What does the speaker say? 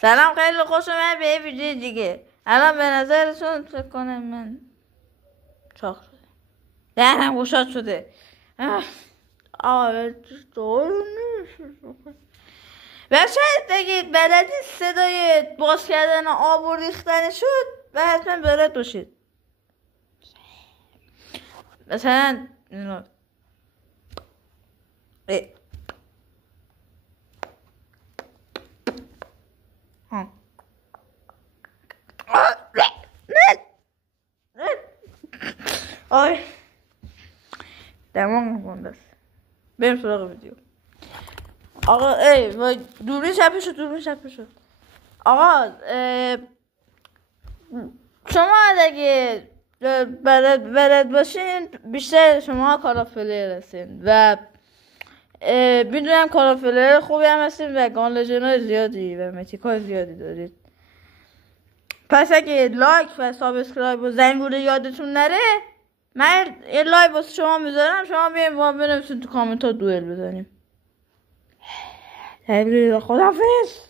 سلام، خیلی خوش اومد به یه ویدیو دیگه. الان به نظرتون فکر کنم من چاق شده، دهنم گشاد شده. بچه بگید بلدی صدای باز کردن آب و ریختن شد و حتما بلد باشید. مثلا آی درمان کنده است. بریم سراغ ویدیو. آقا دوربین چپه شد. آقا شما اگه بلد باشین بیشتر شما کارافلر هستین و میدونم کارافلر خوبی هم هستین و گانلژن زیادی و متیکای زیادی دارید. پس اگه لایک و سابسکرایب و زنگوله یادتون نره، من یه لایک واسه شما میذارم، شما بیاین با هم بنویسین تو کامنت ها دوئل بزنیم. خداحافظ.